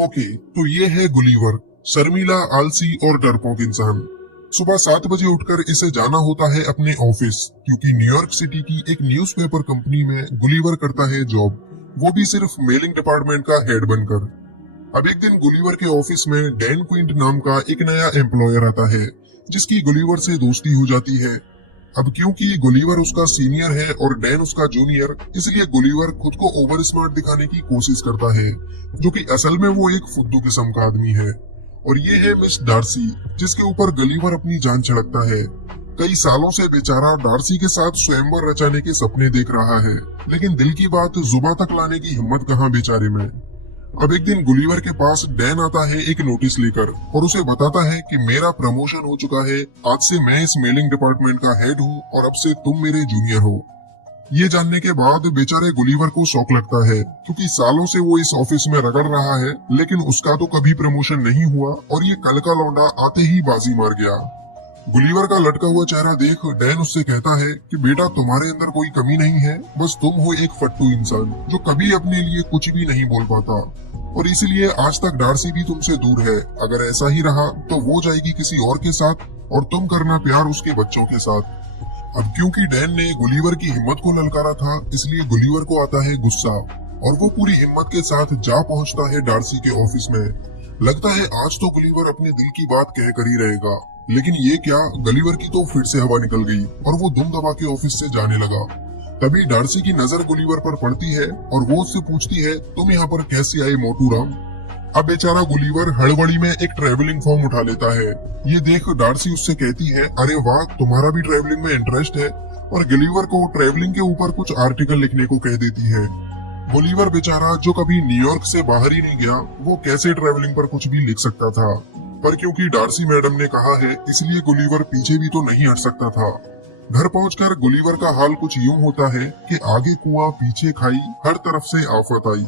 Okay, तो ये है गुलीवर, शर्मीला, आलसी और डरपोक इंसान। सुबह 7 बजे उठकर इसे जाना होता है अपने ऑफिस, क्योंकि न्यूयॉर्क सिटी की एक न्यूज़पेपर कंपनी में गुलीवर करता है जॉब, वो भी सिर्फ मेलिंग डिपार्टमेंट का हेड बनकर। अब एक दिन गुलीवर के ऑफिस में डैन क्विंट नाम का एक नया एम्प्लॉयर आता है, जिसकी गुलीवर से दोस्ती हो जाती है। अब क्योंकि गुलीवर उसका सीनियर है और डैन उसका जूनियर, इसलिए गुलीवर खुद को ओवर स्मार्ट दिखाने की कोशिश करता है, जो कि असल में वो एक फुद्दू किस्म का आदमी है। और ये है मिस डार्सी, जिसके ऊपर गुलीवर अपनी जान छिड़कता है। कई सालों से बेचारा डार्सी के साथ स्वयंवर रचाने के सपने देख रहा है, लेकिन दिल की बात जुबां तक लाने की हिम्मत कहाँ बेचारे में। अब एक दिन गुलीवर के पास डैन आता है एक नोटिस लेकर और उसे बताता है कि मेरा प्रमोशन हो चुका है, आज से मैं इस मेलिंग डिपार्टमेंट का हेड हूँ और अब से तुम मेरे जूनियर हो। ये जानने के बाद बेचारे गुलीवर को शौक लगता है, क्योंकि सालों से वो इस ऑफिस में रगड़ रहा है, लेकिन उसका तो कभी प्रमोशन नहीं हुआ और ये कल का लौंडा आते ही बाजी मार गया। गुलीवर का लटका हुआ चेहरा देख डैन उससे कहता है कि बेटा, तुम्हारे अंदर कोई कमी नहीं है, बस तुम हो एक फट्टू इंसान जो कभी अपने लिए कुछ भी नहीं बोल पाता, और इसीलिए आज तक डार्सी भी तुमसे दूर है। अगर ऐसा ही रहा तो वो जाएगी किसी और के साथ और तुम करना प्यार उसके बच्चों के साथ। अब क्योंकि डैन ने गुलीवर की हिम्मत को ललकारा था, इसलिए गुलीवर को आता है गुस्सा और वो पूरी हिम्मत के साथ जा पहुंचता है डार्सी के ऑफिस में। लगता है आज तो गुलीवर अपने दिल की बात कह कर ही रहेगा, लेकिन ये क्या, गुलीवर की तो फिर से हवा निकल गई और वो दुम दबा के ऑफिस से जाने लगा। तभी डार्सी की नजर गुलीवर पर पड़ती है और वो उससे पूछती है, तुम यहाँ पर कैसे आए मोटू राम। अब बेचारा गुलीवर हड़बड़ी में एक ट्रेवलिंग फॉर्म उठा लेता है। ये देख डार्सी उससे कहती है, अरे वाह, तुम्हारा भी ट्रेवलिंग में इंटरेस्ट है, और गुलीवर को ट्रेवलिंग के ऊपर कुछ आर्टिकल लिखने को कह देती है। गुलीवर बेचारा, जो कभी न्यूयॉर्क से बाहर ही नहीं गया, वो कैसे ट्रेवलिंग पर कुछ भी लिख सकता था, पर क्योंकि डार्सी मैडम ने कहा है, इसलिए गुलीवर पीछे भी तो नहीं हट सकता था। घर पहुंचकर गुलीवर का हाल कुछ यूं होता है कि आगे कुआं पीछे खाई, हर तरफ से आफत आई।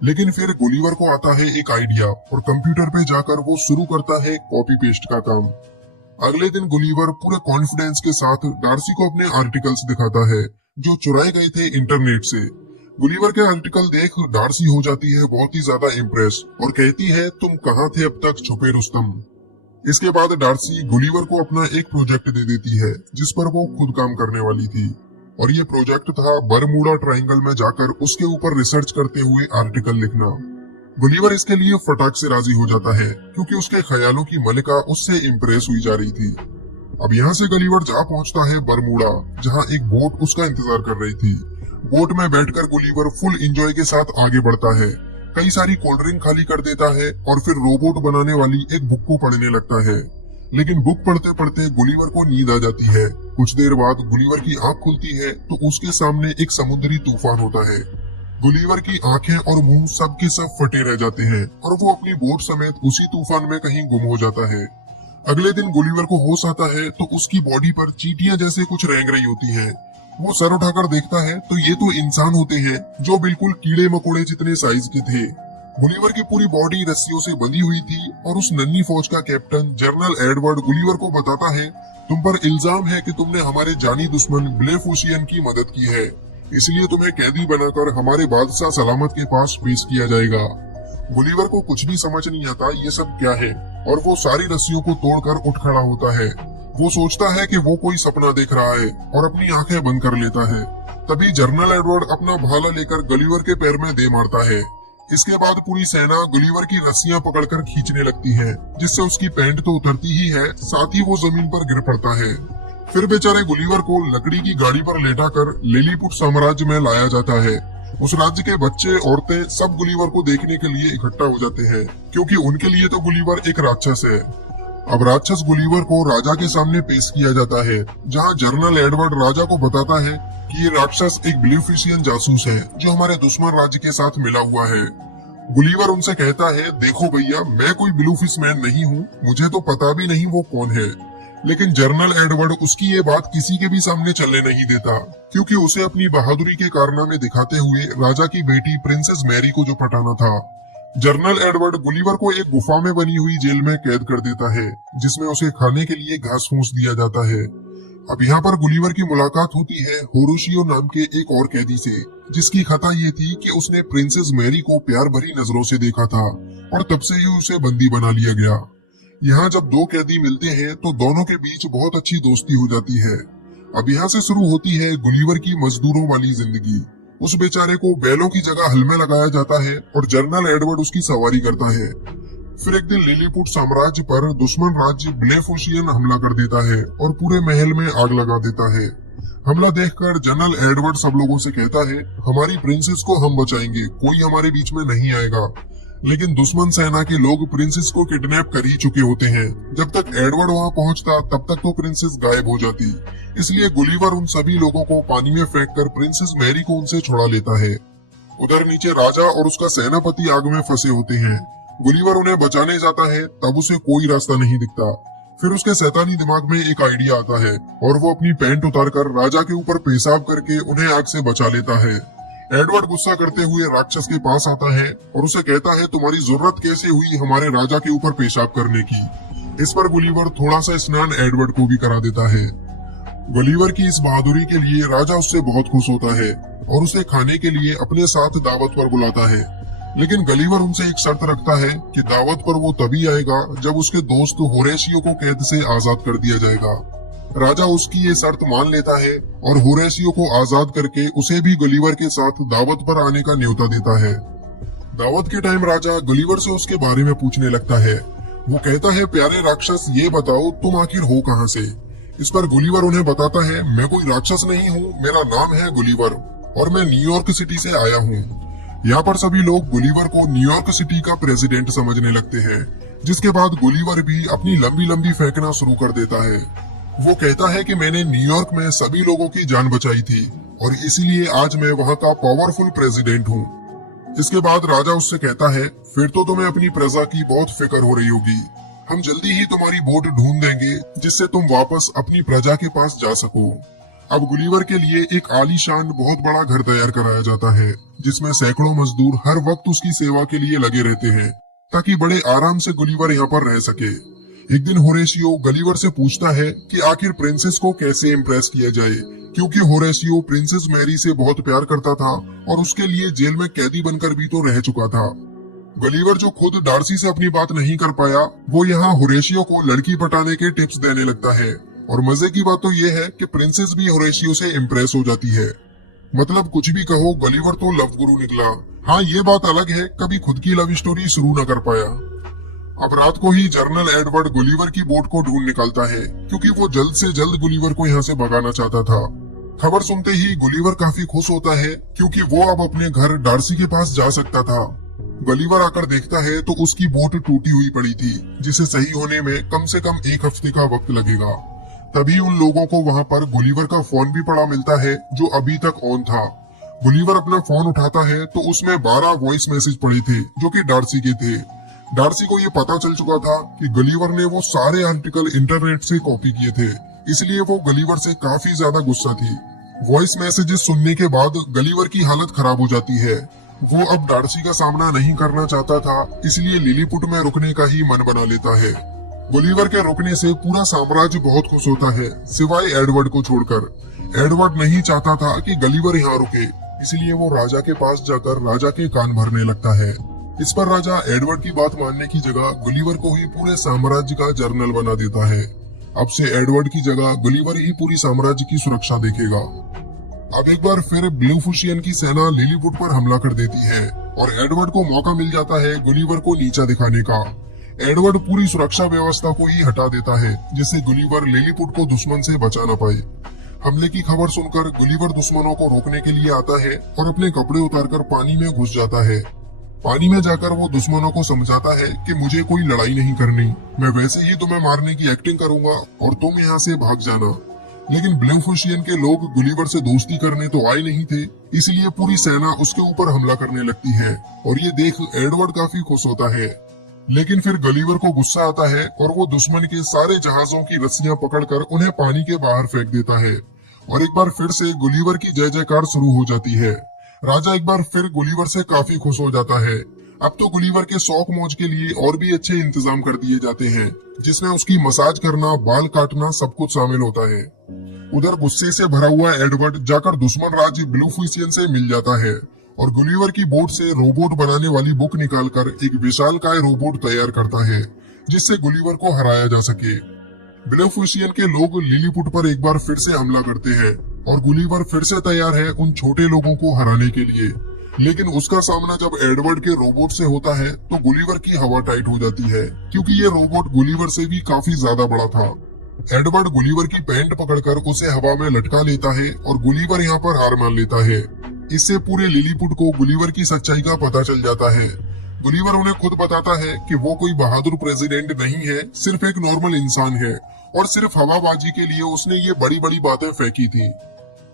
लेकिन फिर गुलीवर को आता है एक आइडिया और कंप्यूटर पे जाकर वो शुरू करता है कॉपी पेस्ट का काम। अगले दिन गुलीवर पूरे कॉन्फिडेंस के साथ डार्सी को अपने आर्टिकल्स दिखाता है, जो चुराए गए थे इंटरनेट से। गुलीवर के आर्टिकल देख डार्सी हो जाती है बहुत ही ज्यादा इम्प्रेस और कहती है, तुम कहाँ थे अब तक छुपे रुस्तम। इसके बाद डार्सी गुलीवर को अपना एक प्रोजेक्ट दे देती है, जिस पर वो खुद काम करने वाली थी, और ये प्रोजेक्ट था बरमूडा ट्रायंगल में जाकर उसके ऊपर रिसर्च करते हुए आर्टिकल लिखना। गुलीवर इसके लिए फटाक से राजी हो जाता है, क्योंकि उसके ख्यालों की मलिका उससे इम्प्रेस हुई जा रही थी। अब यहाँ से गुलीवर जा पहुंचता है बरमूडा, जहाँ एक बोट उसका इंतजार कर रही थी। बोट में बैठकर गुलीवर फुल एंजॉय के साथ आगे बढ़ता है, कई सारी कोल्ड ड्रिंक खाली कर देता है और फिर रोबोट बनाने वाली एक बुक को पढ़ने लगता है। लेकिन बुक पढ़ते पढ़ते गुलीवर को नींद आ जाती है। कुछ देर बाद गुलीवर की आंख खुलती है तो उसके सामने एक समुद्री तूफान होता है। गुलीवर की आंखें और मुंह सब के सब फटे रह जाते हैं और वो अपनी बोट समेत उसी तूफान में कहीं गुम हो जाता है। अगले दिन गुलीवर को होश आता है तो उसकी बॉडी पर चींटियां जैसे कुछ रेंग रही होती है। वो सर उठाकर देखता है तो ये तो इंसान होते हैं, जो बिल्कुल कीड़े मकोड़े जितने साइज के थे। गुलीवर की पूरी बॉडी रस्सियों से बंधी हुई थी और उस नन्ही फौज का कैप्टन जनरल एडवर्ड गुलीवर को बताता है, तुम पर इल्जाम है कि तुमने हमारे जानी दुश्मन ब्लेफुशियन की मदद की है, इसलिए तुम्हें कैदी बनाकर हमारे बादशाह सलामत के पास पेश किया जाएगा। गुलीवर को कुछ भी समझ नहीं आता ये सब क्या है, और वो सारी रस्सियों को तोड़कर उठ खड़ा होता है। वो सोचता है कि वो कोई सपना देख रहा है और अपनी आंखें बंद कर लेता है। तभी जनरल एडवर्ड अपना भाला लेकर गुलीवर के पैर में दे मारता है। इसके बाद पूरी सेना गुलीवर की रस्सियां पकड़कर खींचने लगती है, जिससे उसकी पैंट तो उतरती ही है, साथ ही वो जमीन पर गिर पड़ता है। फिर बेचारे गुलीवर को लकड़ी की गाड़ी पर लेटाकर लिलीपुट साम्राज्य में लाया जाता है। उस राज्य के बच्चे, औरतें सब गुलीवर को देखने के लिए इकट्ठा हो जाते हैं, क्योंकि उनके लिए तो गुलीवर एक राक्षस है। अब राक्षस गुलीवर को राजा के सामने पेश किया जाता है, जहां जनरल एडवर्ड राजा को बताता है कि ये राक्षस एक ब्लूफिशियन जासूस है, जो हमारे दुश्मन राज्य के साथ मिला हुआ है। गुलीवर उनसे कहता है, देखो भैया, मैं कोई ब्लूफिश मैन नहीं हूँ, मुझे तो पता भी नहीं वो कौन है। लेकिन जनरल एडवर्ड उसकी ये बात किसी के भी सामने चलने नहीं देता, क्योंकि उसे अपनी बहादुरी के कारनामे दिखाते हुए राजा की बेटी प्रिंसेस मैरी को जो पटाना था। जनरल एडवर्ड गुलीवर को एक गुफा में बनी हुई जेल में कैद कर देता है, जिसमें उसे खाने के लिए घास फूस दिया जाता है। अब यहाँ पर गुलिवर की मुलाकात होती है होरोशियो नाम के एक और कैदी से, जिसकी खता ये थी कि उसने प्रिंसेस मैरी को प्यार भरी नजरों से देखा था और तब से ही उसे बंदी बना लिया गया। यहाँ जब दो कैदी मिलते हैं तो दोनों के बीच बहुत अच्छी दोस्ती हो जाती है। अब यहाँ से शुरू होती है गुलिवर की मजदूरों वाली जिंदगी। उस बेचारे को बैलों की जगह हल में लगाया जाता है और जनरल एडवर्ड उसकी सवारी करता है। फिर एक दिन लिलीपुट साम्राज्य पर दुश्मन राज्य ब्लेफोशियन हमला कर देता है और पूरे महल में आग लगा देता है। हमला देखकर जनरल एडवर्ड सब लोगों से कहता है, हमारी प्रिंसेस को हम बचाएंगे, कोई हमारे बीच में नहीं आएगा। लेकिन दुश्मन सेना के लोग प्रिंसेस को किडनैप कर ही चुके होते हैं। जब तक एडवर्ड वहां पहुंचता तब तक तो प्रिंसेस गायब हो जाती। इसलिए गुलिवर उन सभी लोगों को पानी में फेंककर प्रिंसेस मैरी को उनसे छुड़ा लेता है। उधर नीचे राजा और उसका सेनापति आग में फंसे होते हैं। गुलिवर उन्हें बचाने जाता है, तब उसे कोई रास्ता नहीं दिखता। फिर उसके शैतानी दिमाग में एक आइडिया आता है और वो अपनी पैंट उतारकर राजा के ऊपर पेशाब करके उन्हें आग से बचा लेता है। एडवर्ड गुस्सा करते हुए राक्षस के पास आता है और उसे कहता है, तुम्हारी जरूरत कैसे हुई हमारे राजा के ऊपर पेशाब करने की। इस पर गुलिवर थोड़ा सा स्नान एडवर्ड को भी करा देता है। गुलिवर की इस बहादुरी के लिए राजा उससे बहुत खुश होता है और उसे खाने के लिए अपने साथ दावत पर बुलाता है। लेकिन गलीवर उनसे एक शर्त रखता है कि दावत पर वो तभी आएगा जब उसके दोस्त होरेशियो को कैद से आजाद कर दिया जाएगा। राजा उसकी ये शर्त मान लेता है और होरेशियो को आजाद करके उसे भी गलीवर के साथ दावत पर आने का न्योता देता है। दावत के टाइम राजा गलीवर से उसके बारे में पूछने लगता है। वो कहता है, प्यारे राक्षस, ये बताओ तुम आखिर हो कहाँ से। इस पर गुलिवर उन्हें बताता है, मैं कोई राक्षस नहीं हूँ, मेरा नाम है गुलिवर और मैं न्यूयॉर्क सिटी से आया हूँ। यहाँ पर सभी लोग गुलिवर को न्यूयॉर्क सिटी का प्रेसिडेंट समझने लगते हैं, जिसके बाद गुलिवर भी अपनी लंबी लंबी फेंकना शुरू कर देता है। वो कहता है कि मैंने न्यूयॉर्क में सभी लोगों की जान बचाई थी और इसीलिए आज मैं वहाँ का पावरफुल प्रेसिडेंट हूँ। इसके बाद राजा उससे कहता है, फिर तो तुम्हें अपनी प्रजा की बहुत फिक्र हो रही होगी। हम जल्दी ही तुम्हारी बोट ढूंढ देंगे जिससे तुम वापस अपनी प्रजा के पास जा सको। अब गुलिवर के लिए एक आलीशान बहुत बड़ा घर तैयार कराया जाता है, जिसमें सैकड़ों मजदूर हर वक्त उसकी सेवा के लिए लगे रहते हैं ताकि बड़े आराम से गुलिवर यहाँ पर रह सके। एक दिन होरेशियो गलीवर से पूछता है कि आखिर प्रिंसेस को कैसे इम्प्रेस किया जाए, क्योंकि होरेशियो प्रिंसेस मैरी से बहुत प्यार करता था और उसके लिए जेल में कैदी बनकर भी तो रह चुका था। गलीवर जो खुद डार्सी से अपनी बात नहीं कर पाया, वो यहाँ होरेशियो को लड़की पटाने के टिप्स देने लगता है। और मजे की बात तो ये है कि प्रिंसेस भी होरेशियो से इम्प्रेस हो जाती है। मतलब कुछ भी कहो, गलीवर तो लव गुरु निकला। हाँ, ये बात अलग है, कभी खुद की लव स्टोरी शुरू न कर पाया। अब रात को ही जनरल एडवर्ड गुलिवर की बोट को ढूंढ निकालता है, क्योंकि वो जल्द से जल्द गुलिवर को यहाँ से भगाना चाहता था। खबर सुनते ही गुलिवर काफी खुश होता है, क्योंकि वो अब अपने घर डार्सी के पास जा सकता था। गलीवर आकर देखता है तो उसकी बोट टूटी हुई पड़ी थी, जिसे सही होने में कम से कम एक हफ्ते का वक्त लगेगा। तभी उन लोगों को वहाँ पर गुलिवर का फोन भी पड़ा मिलता है, जो अभी तक ऑन था। गुलिवर अपना फोन उठाता है तो उसमें 12 वॉइस मैसेज पड़े थे, जो कि डार्सी के थे। डार्सी को ये पता चल चुका था कि गलीवर ने वो सारे आर्टिकल इंटरनेट से कॉपी किए थे, इसलिए वो गलीवर से काफी ज्यादा गुस्सा थी। वॉइस मैसेजेस सुनने के बाद गलीवर की हालत खराब हो जाती है। वो अब डार्सी का सामना नहीं करना चाहता था, इसलिए लिलीपुट में रुकने का ही मन बना लेता है। गुलिवर के रुकने से पूरा साम्राज्य बहुत खुश होता है, सिवाय एडवर्ड को छोड़कर। एडवर्ड नहीं चाहता था कि गलीवर यहाँ रुके, इसलिए वो राजा के पास जाकर राजा के कान भरने लगता है। इस पर राजा एडवर्ड की बात मानने की जगह गुलिवर को ही पूरे साम्राज्य का जनरल बना देता है। अब से एडवर्ड की जगह गुलिवर ही पूरी साम्राज्य की सुरक्षा देखेगा। अब एक बार फिर ब्लूफुशियन की सेना लिलीपुट पर हमला कर देती है और एडवर्ड को मौका मिल जाता है गुलिवर को नीचा दिखाने का। एडवर्ड पूरी सुरक्षा व्यवस्था को ही हटा देता है, जिससे गुलिवर लिलीपुट को दुश्मन से बचा न पाए। हमले की खबर सुनकर गुलिवर दुश्मनों को रोकने के लिए आता है और अपने कपड़े उतारकर पानी में घुस जाता है। पानी में जाकर वो दुश्मनों को समझाता है कि मुझे कोई लड़ाई नहीं करनी, मैं वैसे ही तुम्हें मारने की एक्टिंग करूंगा और तुम यहाँ से भाग जाना। लेकिन ब्लूफुशियन के लोग गुलिवर से दोस्ती करने तो आए नहीं थे, इसलिए पूरी सेना उसके ऊपर हमला करने लगती है और ये देख एडवर्ड काफी खुश होता है। लेकिन फिर गलीवर को गुस्सा आता है और वो दुश्मन के सारे जहाजों की रस्सियां पकड़कर उन्हें पानी के बाहर फेंक देता है और एक बार फिर से गुलिवर की जय जयकार शुरू हो जाती है। राजा एक बार फिर गुलिवर से काफी खुश हो जाता है। अब तो गुलिवर के शौक मौज के लिए और भी अच्छे इंतजाम कर दिए जाते हैं, जिसमें उसकी मसाज करना, बाल काटना सब कुछ शामिल होता है। उधर गुस्से से भरा हुआ एडवर्ड जाकर दुश्मन राज्य ब्लूफिशियन से मिल जाता है और गुलिवर की बोट से रोबोट बनाने वाली बुक निकालकर एक विशालकाय रोबोट तैयार करता है जिससे गुलिवर को हराया जा सके। ब्लूफिशियन के लोग लिलीपुट पर एक बार फिर से हमला करते हैं और गुलिवर फिर से तैयार है उन छोटे लोगों को हराने के लिए, लेकिन उसका सामना जब एडवर्ड के रोबोट से होता है तो गुलिवर की हवा टाइट हो जाती है क्योंकि ये रोबोट गुलिवर से भी काफी ज्यादा बड़ा था। एडवर्ड गुलिवर की पैंट पकड़कर उसे हवा में लटका लेता है और गुलिवर यहाँ पर हार मान लेता है। इससे पूरे लिलीपुट को गुलिवर की सच्चाई का पता चल जाता है। गुलिवर उन्हें खुद बताता है कि वो कोई बहादुर प्रेसिडेंट नहीं है, सिर्फ एक नॉर्मल इंसान है और सिर्फ हवाबाजी के लिए उसने ये बड़ी बड़ी बातें फेंकी थी।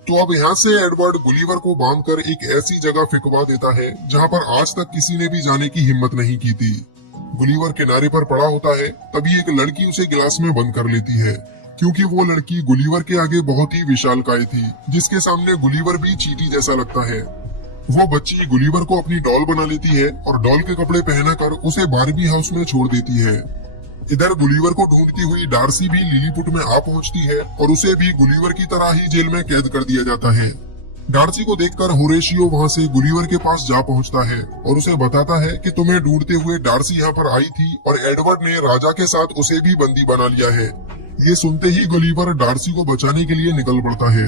तो अब यहाँ से एडवर्ड गुलिवर को बांधकर एक ऐसी जगह फिकवा देता है जहाँ पर आज तक किसी ने भी जाने की हिम्मत नहीं की थी। गुलिवर किनारे पर पड़ा होता है, तभी एक लड़की उसे गिलास में बंद कर लेती है क्योंकि वो लड़की गुलिवर के आगे बहुत ही विशालकाय थी जिसके सामने गुलिवर भी चींटी जैसा लगता है। वो बच्ची गुलिवर को अपनी डॉल बना लेती है और डॉल के कपड़े पहनाकर उसे बारबी हाउस में छोड़ देती है। इधर गुलिवर को ढूंढती हुई डार्सी भी लिलीपुट में आ पहुंचती है और उसे भी गुलिवर की तरह ही जेल में कैद कर दिया जाता है। डार्सी को देखकर होरेशियो वहां से गुलिवर के पास जा पहुंचता है और उसे बताता है कि तुम्हें ढूंढते हुए डार्सी यहाँ पर आई थी और एडवर्ड ने राजा के साथ उसे भी बंदी बना लिया है। ये सुनते ही गुलिवर डार्सी को बचाने के लिए निकल पड़ता है।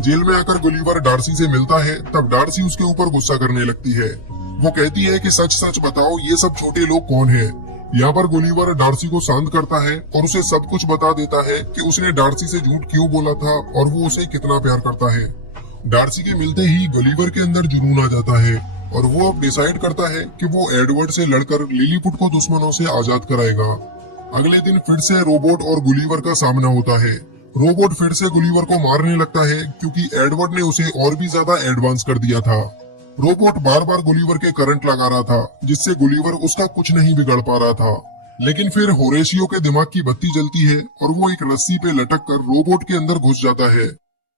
जेल में आकर गुलिवर डार्सी से मिलता है, तब डार्सी उसके ऊपर गुस्सा करने लगती है। वो कहती है कि सच सच बताओ ये सब छोटे लोग कौन है। यहाँ पर गुलिवर डार्सी को शांत करता है और उसे सब कुछ बता देता है कि उसने डार्सी से झूठ क्यों बोला था और वो उसे कितना प्यार करता है। डार्सी के मिलते ही गुलिवर के अंदर जुनून आ जाता है और वो अब डिसाइड करता है कि वो एडवर्ड से लड़कर लिलीपुट को दुश्मनों से आजाद कराएगा। अगले दिन फिर से रोबोट और गुलिवर का सामना होता है। रोबोट फिर से गुलिवर को मारने लगता है क्योंकि एडवर्ड ने उसे और भी ज्यादा एडवांस कर दिया था। रोबोट बार बार गुलिवर के करंट लगा रहा था जिससे गुलिवर उसका कुछ नहीं बिगड़ पा रहा था। लेकिन फिर होरेशियो के दिमाग की बत्ती जलती है और वो एक रस्सी पे लटक कर रोबोट के अंदर घुस जाता है।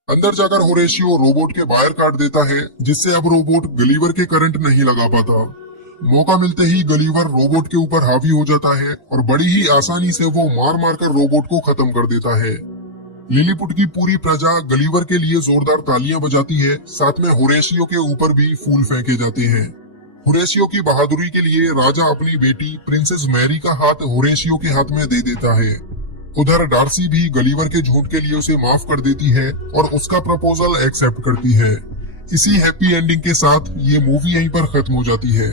अंदर जाकर होरेशियो रोबोट के वायर काट देता है जिससे अब रोबोट गुलिवर के करंट नहीं लगा पाता। मौका मिलते ही गुलिवर रोबोट के ऊपर हावी हो जाता है और बड़ी ही आसानी से वो मार मार कर रोबोट को खत्म कर देता है। लिलीपुट की पूरी प्रजा गुलिवर के लिए जोरदार तालियां बजाती है, साथ में होरेशियो के ऊपर भी फूल फेंके जाते हैं। होरेशियो की बहादुरी के लिए राजा अपनी बेटी प्रिंसेस मैरी का हाथ होरेशियो के हाथ में दे देता है। उधर डार्सी भी गुलिवर के झूठ के लिए उसे माफ कर देती है और उसका प्रपोजल एक्सेप्ट करती है। इसी हैप्पी एंडिंग के साथ ये मूवी यहीं पर खत्म हो जाती है।